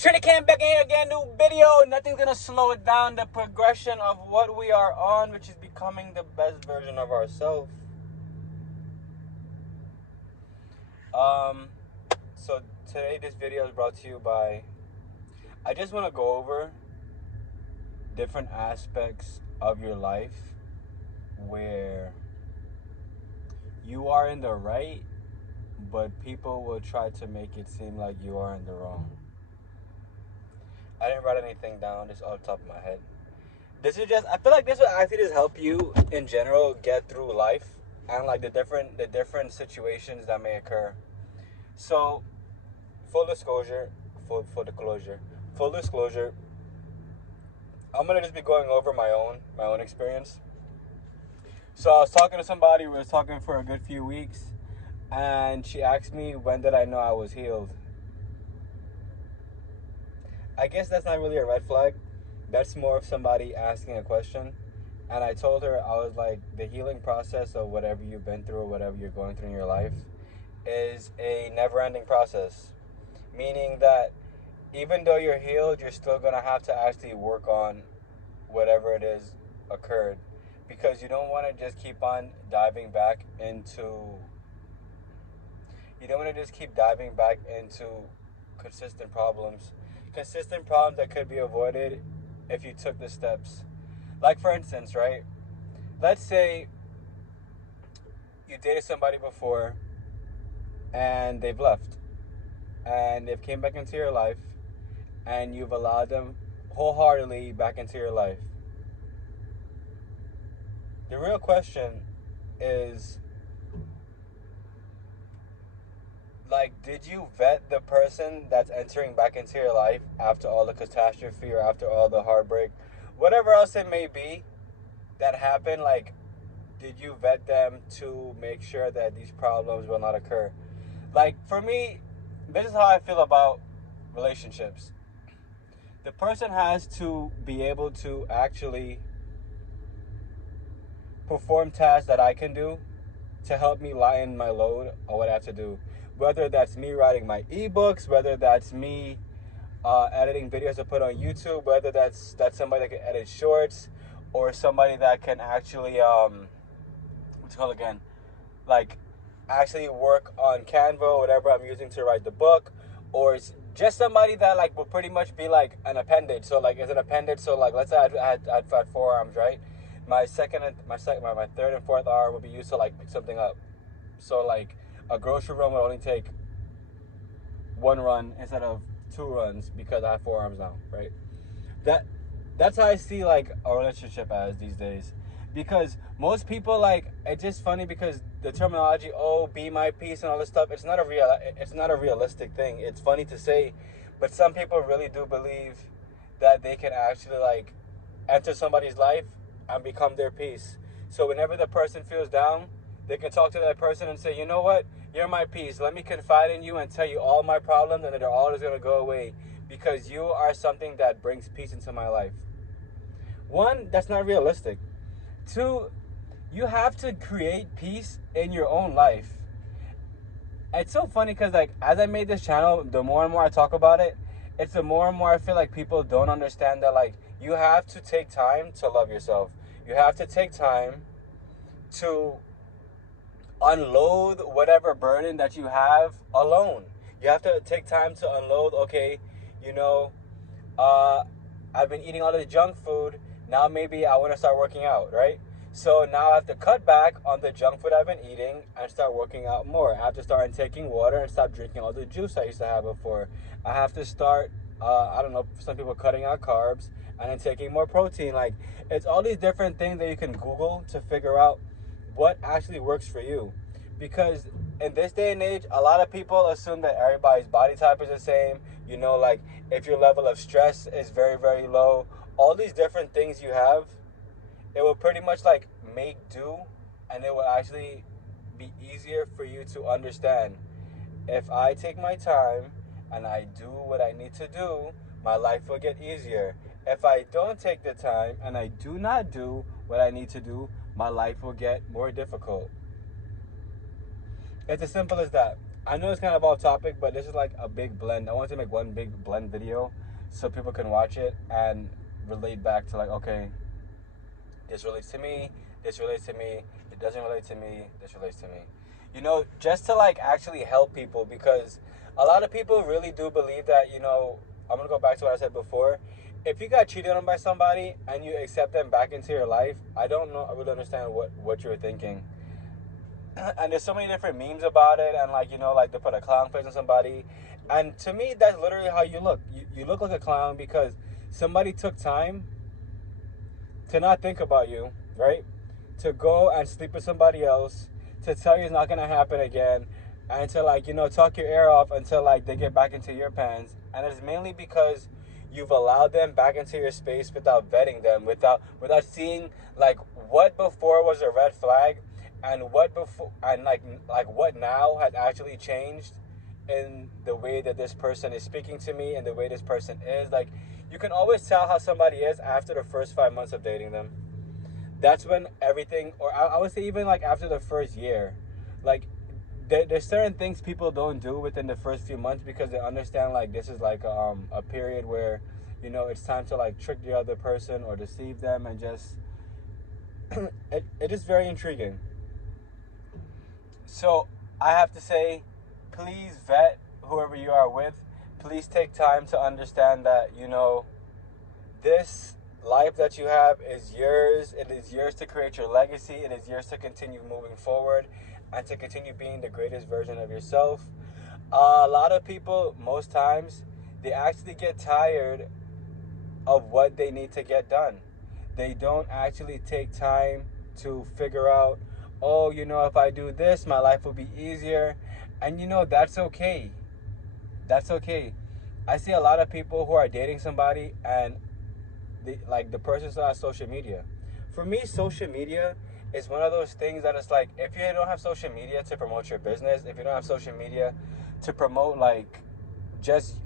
Trinity came back in here again, new video. Nothing's gonna slow it down. The progression of what we are on, which is becoming the best version of ourselves. So today this video is brought to you by, I just want to go over different aspects of your life where you are in the right, but people will try to make it seem like you are in the wrong. I didn't write anything down, just off the top of my head. This is just, I feel like this will actually just help you in general get through life and like the different situations that may occur. So, full disclosure, I'm gonna just be going over my own experience. So I was talking to somebody, we were talking for a good few weeks, and she asked me when did I know I was healed. I guess that's not really a red flag. That's more of somebody asking a question. And I told her, I was like, the healing process of whatever you've been through or whatever you're going through in your life is a never-ending process. Meaning that even though you're healed, you're still going to have to actually work on whatever it is occurred. Because you don't want to just keep on diving back into... You don't want to just keep diving back into consistent problems. Consistent problems that could be avoided if you took the steps. Like for instance, right? Let's say you dated somebody before and they've left. And they've came back into your life and you've allowed them wholeheartedly back into your life. The real question is, like, did you vet the person that's entering back into your life after all the catastrophe or after all the heartbreak, whatever else it may be that happened? Like, did you vet them to make sure that these problems will not occur? Like, for me, this is how I feel about relationships. The person has to be able to actually perform tasks that I can do to help me lighten my load on what I have to do. Whether that's me writing my ebooks, whether that's me editing videos to put on YouTube, whether that's somebody that can edit shorts, or somebody that can actually what's it called again? Like actually work on Canva or whatever I'm using to write the book, or it's just somebody that like will pretty much be like an appendage. So like as an appendage, so like let's say I had 4 arms, right? My third and fourth arm will be used to like pick something up. So like a grocery run would only take 1 run instead of 2 runs because I have 4 arms now, right? That's how I see like a relationship as these days. Because most people, like, it's just funny because the terminology, oh, be my peace and all this stuff, it's not a realistic thing. It's funny to say, but some people really do believe that they can actually like enter somebody's life and become their peace. So whenever the person feels down, they can talk to that person and say, you know what? You're my peace. Let me confide in you and tell you all my problems, and they're always going to go away because you are something that brings peace into my life. 1, that's not realistic. 2, you have to create peace in your own life. It's so funny because like as I made this channel, the more and more I talk about it, it's the more and more I feel like people don't understand that like you have to take time to love yourself. You have to take time to unload whatever burden that you have alone. You have to take time to unload, okay, you know, I've been eating all this junk food. Now maybe I want to start working out, right? So now I have to cut back on the junk food I've been eating and start working out more. I have to start taking water and stop drinking all the juice I used to have before. I have to start, I don't know, some people cutting out carbs and then taking more protein. Like, it's all these different things that you can Google to figure out what actually works for you. Because in this day and age, a lot of people assume that everybody's body type is the same. You know, like if your level of stress is very, very low, all these different things you have, it will pretty much like make do, and it will actually be easier for you to understand. If I take my time and I do what I need to do, my life will get easier. If I don't take the time and I do not do what I need to do, my life will get more difficult. It's as simple as that. I know it's kind of off topic, but this is like a big blend. I want to make one big blend video so people can watch it and relate back to like, okay, this relates to me, this relates to me, it doesn't relate to me, this relates to me. You know, just to like actually help people, because a lot of people really do believe that, you know, I'm gonna go back to what I said before. If you got cheated on by somebody and you accept them back into your life, I don't know, I would understand what you're thinking. And there's so many different memes about it, and like, you know, like they put a clown face on somebody, and to me that's literally how you look. You look like a clown because somebody took time to not think about you, right? To go and sleep with somebody else, to tell you it's not gonna happen again, and to like, you know, talk your ear off until like they get back into your pants. And it's mainly because you've allowed them back into your space without vetting them, without seeing like what before was a red flag, and what before and like what now had actually changed in the way that this person is speaking to me and the way this person is. Like, you can always tell how somebody is after the first 5 months of dating them. That's when everything, or I would say even like after the first year, like there's certain things people don't do within the first few months because they understand like this is like a period where, you know, it's time to like trick the other person or deceive them, and just it is very intriguing. So I have to say, please vet whoever you are with. Please take time to understand that, you know, this life that you have is yours. It is yours to create your legacy. It is yours to continue moving forward and to continue being the greatest version of yourself. A lot of people, most times, they actually get tired of what they need to get done. They don't actually take time to figure out, oh, you know, if I do this, my life will be easier. And, you know, that's okay. That's okay. I see a lot of people who are dating somebody and the person's on social media. For me, social media is one of those things that it's like, if you don't have social media to promote your business, if you don't have social media to promote like just,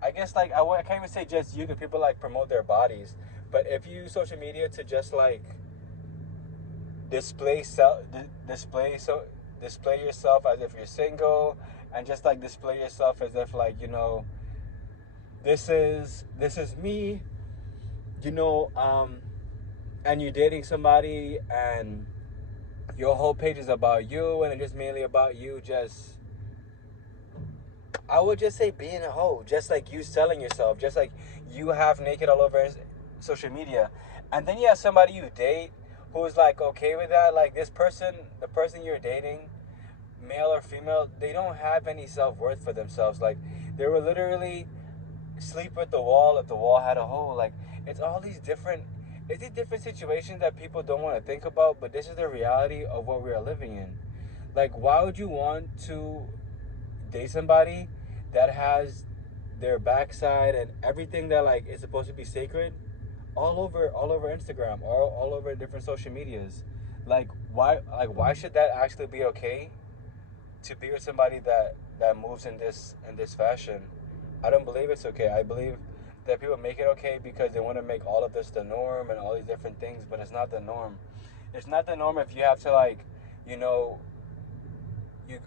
I guess like I can't even say just you, because people like promote their bodies, but if you use social media to just like display self, display so display yourself as if you're single, and just like display yourself as if like, you know, this is me, you know, and you're dating somebody and your whole page is about you and it's just mainly about you, just, I would just say being a hoe, just like you selling yourself, just like you have naked all over social media. And then you have somebody you date who's like okay with that. Like this person, the person you're dating, male or female, they don't have any self-worth for themselves. Like they were literally sleep with the wall if the wall had a hole. Like it's all these different, it's these different situations that people don't want to think about, but this is the reality of what we are living in. Like, why would you want to date somebody that has their backside and everything that like is supposed to be sacred all over Instagram, all over different social medias? Like why should that actually be okay to be with somebody that moves in this fashion? I don't believe it's okay. I believe that people make it okay because they want to make all of this the norm and all these different things, but it's not the norm. It's not the norm if you have to like, you know, you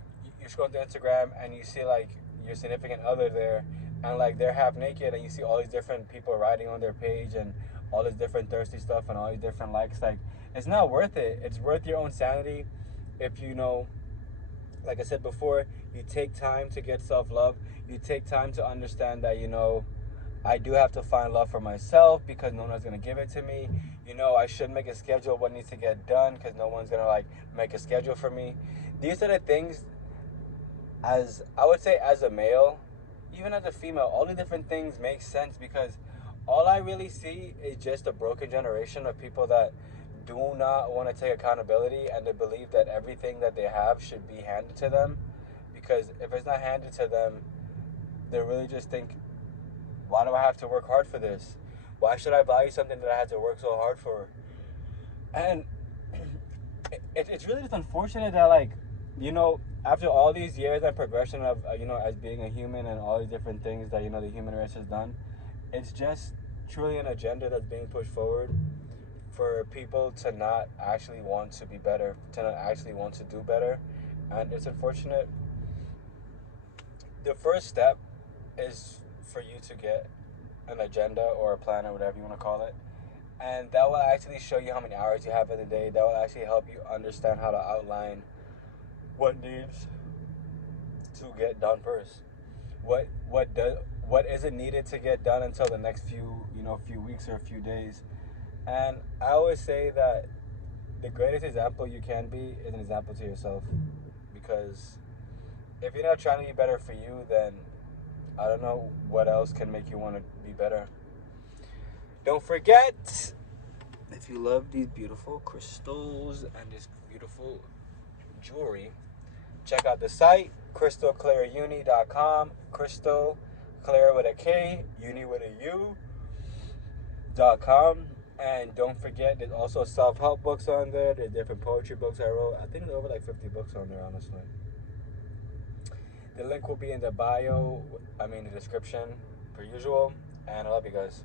you scroll to Instagram and you see like your significant other there, and like they're half naked, and you see all these different people writing on their page and all this different thirsty stuff and all these different likes. Like it's not worth it. It's worth your own sanity if you know, like I said before, you take time to get self-love. You take time to understand that, you know, I do have to find love for myself because no one's going to give it to me. You know, I should make a schedule of what needs to get done because no one's going to like make a schedule for me. These are the things, as I would say, as a male, even as a female, all the different things make sense because all I really see is just a broken generation of people that do not want to take accountability, and they believe that everything that they have should be handed to them, because if it's not handed to them, they really just think, why do I have to work hard for this? Why should I value something that I had to work so hard for? And it's really just unfortunate that like, you know, after all these years and progression of you know, as being a human and all these different things that, you know, the human race has done, it's just truly an agenda that's being pushed forward for people to not actually want to be better, to not actually want to do better. And it's unfortunate the first step is for you to get an agenda or a plan or whatever you want to call it. And that will actually show you how many hours you have in the day. That will actually help you understand how to outline what needs to get done first. What isn't needed to get done until the next few weeks or a few days. And I always say that the greatest example you can be is an example to yourself. Because if you're not trying to be better for you, then I don't know what else can make you want to be better. Don't forget, if you love these beautiful crystals and this beautiful jewelry, check out the site, crystalclairuni.com. Crystal Claire with a K, uni with a U.com. And don't forget, there's also self-help books on there. There's different poetry books I wrote. I think there's over like 50 books on there, honestly. The link will be in the bio, the description, per usual. And I love you guys.